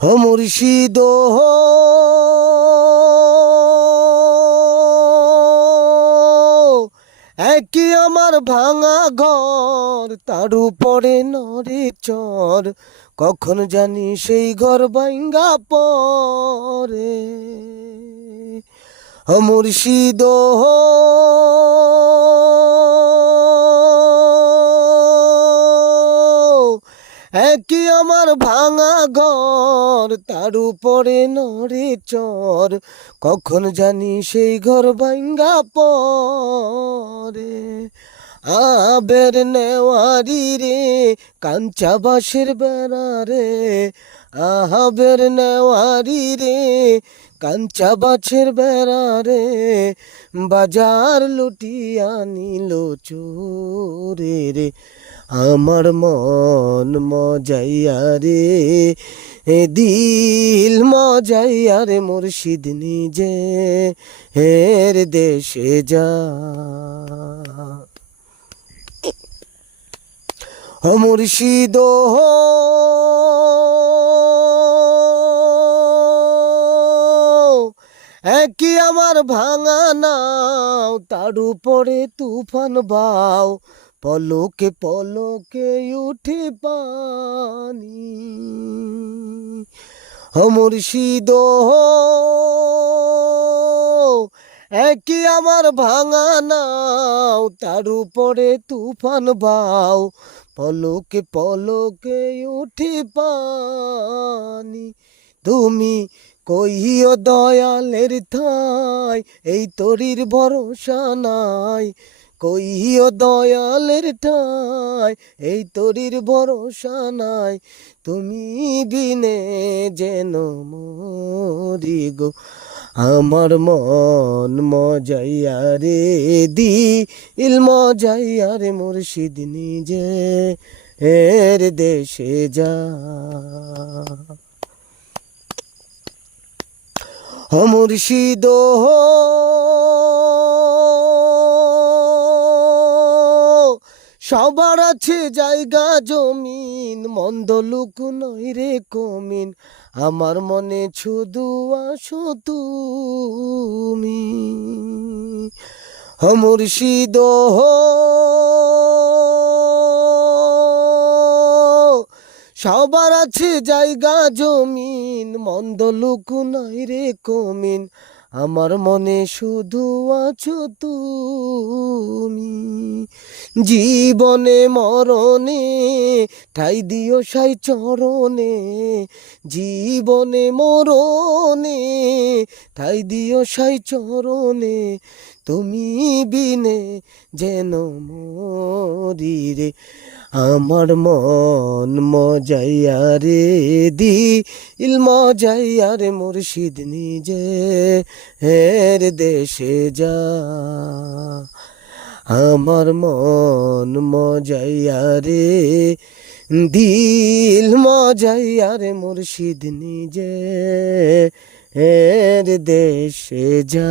ও মুর্শিদ একই আমার ভাঙা ঘর, তার উপরে নরে চর, কখন জানি সেই ঘর ভাঙ্গা পরে ও মুর্শিদ একই আমার ভাঙা ঘর, তার উপরে নরে চর। কখন জানি সেই ঘর ভাঙ্গা পরে। আবের নেওয়ারি রে, কাঞ্চা বাঁশের বেড়া রে। আহাবের নেওয়ারি রে, কাঞ্চা বাছের বেড়া রে। বাজার লুটিয়া নিল চোরে রে। আমার মন মজাইয়া রে দিল মজাইয়া রে মুর্শিদ নিজে, হের দেশে যা। ও মুর্শিদ একই আমার ভাঙা নাও, তার উপরে তুফান বাও পলকে পলকে উঠে পানি। ও মুর্শিদ একই আমার ভাঙা নাও, তার উপরে তুফান বাও। পলকে পলকে উঠে পানি, তুমি কইও দয়ালের ঠাই এই তরির ভরসা নাই। কইও দয়ালের ঠাই, এই তরির ভরসা নাই। তুমি বিনে যেন মরি গো, আমার মন মজাইয়া রে দি, ইল মজাইয়া রে মুর্শিদ নিজে এর দেশে যা। মুর্শিদ আছে জায়গা জমিন, মন্দ লোক নয় রে কমিন। আমার মনে শুধু আসো তুমি। মুর্শিদ সবার আছে জায়গা জমিন, মন্দ লোক নাই রে কমিন। আমার মনে শুধু আছো তুমি। জীবনে, মরণে, ঠাই দিও সাই চরণে। জীবনে, মরণে, ঠাই দিও সাই চরণে। তুমি বিনে যেন মরি রে। আমার মন মজাইয়া রে দি ইল মজাইয়া রে মুর্শিদ নিজে হের দেশে যা। আমার মন মজাইয়া রে দিল, মজাইয়া রে মুর্শিদ নিজে এর দেশে যা